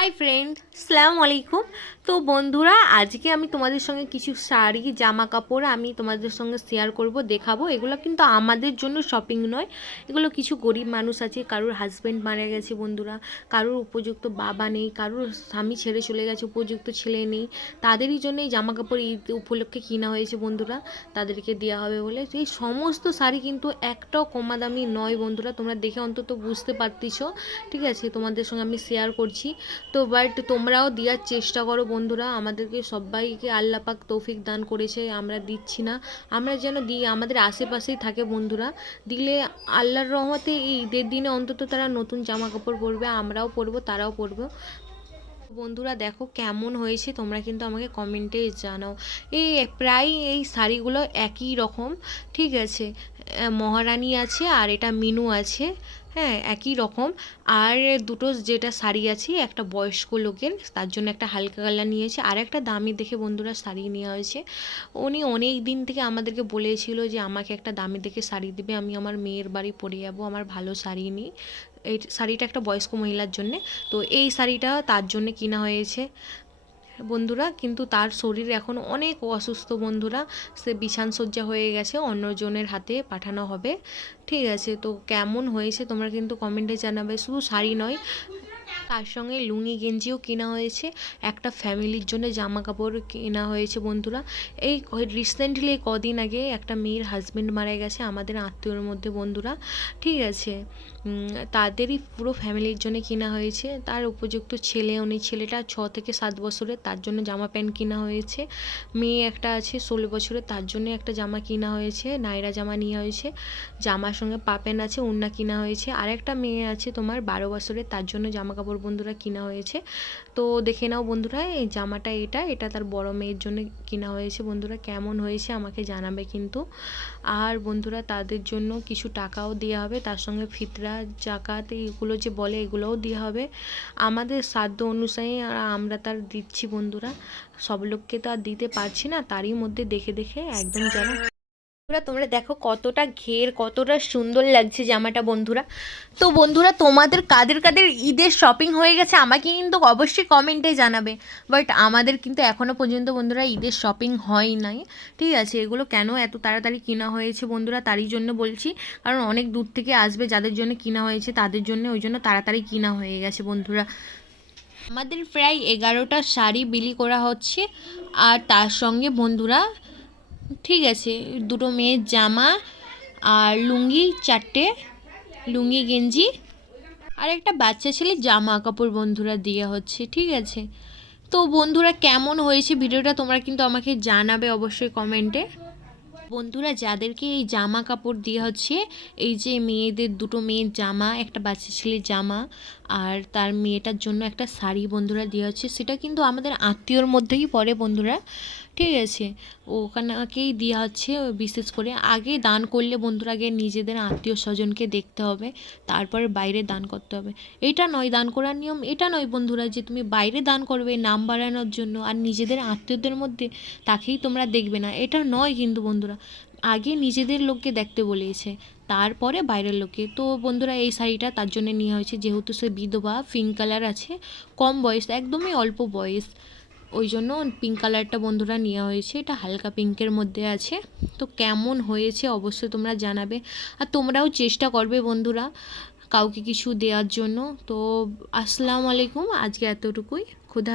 Hi friend, আসসালামু আলাইকুম। তো বন্ধুরা, আজকে আমি তোমাদের সঙ্গে কিছু শাড়ি জামা কাপড় আমি তোমাদের সঙ্গে শেয়ার করব, দেখাবো। এগুলো কিন্তু আমাদের জন্য শপিং নয়, এগুলো কিছু গরিব মানুষ আছে, কারোর হাজব্যান্ড মারা গেছে বন্ধুরা, কারোর উপযুক্ত বাবা নেই, কারোর স্বামী ছেড়ে চলে গেছে, উপযুক্ত ছেলে নেই, তাদেরই জন্য এই জামা কাপড় ঈদ উপলক্ষে কিনা হয়েছে বন্ধুরা, তাদেরকে দেওয়া হবে বলে। তো এই সমস্ত শাড়ি কিন্তু একটাও কমা দামি নয় বন্ধুরা, তোমরা দেখে অন্তত বুঝতে পারতেছো। ঠিক আছে, তোমাদের সঙ্গে আমি শেয়ার করছি। তো বাট তোমরাও দেওয়ার চেষ্টা করো বন্ধুরা, আমাদেরকে সবাইকে আল্লাহ পাক তৌফিক দান করেছে, আমরা দিচ্ছি না, আমরা যেন দিই, আমাদের আশেপাশেই থাকে বন্ধুরা, দিলে আল্লাহর রহমতে এই ঈদের দিনে অন্তত তারা নতুন জামা কাপড় পরবে, আমরাও পরবো, তারাও পরবো। বন্ধুরা দেখো কেমন হয়েছে, তোমরা কিন্তু আমাকে কমেন্টে জানাও। এই প্রায় এই শাড়িগুলো একই রকম, ঠিক আছে, মহারানী আছে আর এটা মিনু আছে, হ্যাঁ একই রকম। আর দুটো যেটা শাড়ি আছে, একটা বয়স্ক লোকের, তার জন্য একটা হালকা কালার নিয়েছে, আর একটা দামি দেখে বন্ধুরা শাড়ি নেওয়া হয়েছে। উনি অনেক দিন থেকে আমাদেরকে বলেছিল যে আমাকে একটা দামি দেখে শাড়ি দেবে, আমি আমার মেয়ের বাড়ি পরে যাবো, আমার ভালো শাড়ি নেই। এই শাড়িটা একটা বয়স্ক মহিলার জন্যে, তো এই শাড়িটা তার জন্যে কিনা হয়েছে বন্ধুরা। কিন্তু তার শরীর এখন অনেক অসুস্থ বন্ধুরা, সে বিছানসজ্জা হয়ে গেছে, অন্যজনের হাতে পাঠানো হবে। ঠিক আছে, তো কেমন হয়েছে তোমরা কিন্তু কমেন্টে জানাবে। শুধু শাড়ি নয়, তার সঙ্গে লুঙ্গি গেঞ্জিও কেনা হয়েছে, একটা ফ্যামিলির জন্য জামা কাপড় কেনা হয়েছে বন্ধুরা। এই রিসেন্টলি কদিন আগে একটা মেয়ের হাজব্যান্ড মারা গেছে আমাদের আত্মীয়র মধ্যে বন্ধুরা, ঠিক আছে, তাদেরই পুরো ফ্যামিলির জন্য কেনা হয়েছে। তার উপযুক্ত ছেলে, উনি ছেলেটা 6 থেকে 7 বছরের, তার জন্য জামা প্যান্ট কেনা হয়েছে। মেয়ে একটা আছে 16 বছরের, তার জন্য একটা জামা কেনা হয়েছে, নায়রা জামা নেওয়া হয়েছে, জামার সঙ্গে পা প্যান্ট আছে, ওড়না কেনা হয়েছে। আর একটা মেয়ে আছে তোমার 12 বছরের, তার জন্য জামা কাপড় বন্ধুরা কেনা হয়েছে। তো দেখে নাও বন্ধুরা, এই জামাটা এটা তার বড় মেয়ের জন্য কেনা হয়েছে বন্ধুরা, কেমন হয়েছে আমাকে জানাবে কিন্তু। আর বন্ধুরা তাদের জন্য কিছু টাকাও দেওয়া হবে, তার সঙ্গে ফিতরা জাকাত এগুলো যে বলে, এগুলোও দেওয়া হবে আমাদের সাধ্য অনুযায়ী, আর আমরা তার দিচ্ছি বন্ধুরা। সব লোককে তো আর দিতে পারছি না, তারই মধ্যে দেখে দেখে একদম যারা। তোমরা দেখো কতটা ঘের, কতটা সুন্দর লাগছে জামাটা বন্ধুরা। তো বন্ধুরা, তোমাদের কাদের কাদের ঈদের শপিং হয়ে গেছে আমাকে কিন্তু অবশ্যই কমেন্টে জানাবে। বাট আমাদের কিন্তু এখনও পর্যন্ত বন্ধুরা ঈদের শপিং হয় নাই। ঠিক আছে, এগুলো কেন এত তাড়াতাড়ি কেনা হয়েছে বন্ধুরা, তারই জন্য বলছি, কারণ অনেক দূর থেকে আসবে, যাদের জন্য কেনা হয়েছে তাদের জন্য, ওই জন্য তাড়াতাড়ি কেনা হয়ে গেছে বন্ধুরা। আমাদের প্রায় 11টা শাড়ি বিলি করা হচ্ছে, আর তার সঙ্গে বন্ধুরা, ঠিক আছে, দুটো মেয়ের জামা আর লুঙ্গি, 4টে লুঙ্গি গেঞ্জি, আর একটা বাচ্চা ছেলে জামা কাপড় বন্ধুরা দেওয়া হচ্ছে। ঠিক আছে, তো বন্ধুরা কেমন হয়েছে ভিডিওটা তোমরা কিন্তু আমাকে জানাবে অবশ্যই কমেন্টে। বন্ধুরা যাদেরকে এই জামা কাপড় দেওয়া হচ্ছে, এই যে মেয়েদের দুটো মেয়ের জামা, একটা বাচ্চা ছেলের জামা, আর তার মেয়েটার জন্য একটা শাড়ি বন্ধুরা দেওয়া হচ্ছে, সেটা কিন্তু আমাদের আত্মীয়র মধ্যেই পড়ে বন্ধুরা। ঠিক আছে, ওখানেকেই দেওয়া হচ্ছে বিশেষ করে। আগে দান করলে বন্ধুরা, আগে নিজেদের আত্মীয় স্বজনকে দেখতে হবে, তারপরে বাইরে দান করতে হবে। এটা নয়, দান করার নিয়ম এটা নয় বন্ধুরা যে তুমি বাইরে দান করবে নাম বাড়ানোর জন্য, আর নিজেদের আত্মীয়দের মধ্যে তাকেই তোমরা দেখবে না, এটা নয় কিন্তু বন্ধুরা। আগে নিজেদের লোককে দেখতে বলেছে, তারপরে বাইরের লোকে। তো বন্ধুরা এই শাড়িটা তার জন্য নেওয়া হয়েছে, যেহেতু সে বিধবা, পিঙ্ক কালার আছে, কম বয়স, একদমই অল্প বয়স, ওই জন্য পিঙ্ক কালারটা বন্ধুরা নেওয়া হয়েছে, এটা হালকা পিঙ্কের মধ্যে আছে। তো কেমন হয়েছে অবশ্যই তোমরা জানাবে, আর তোমরাও চেষ্টা করবে বন্ধুরা কাউকে কিছু দেওয়ার জন্য। তো আসসালামু আলাইকুম, আজকে এতটুকুই, খুদা।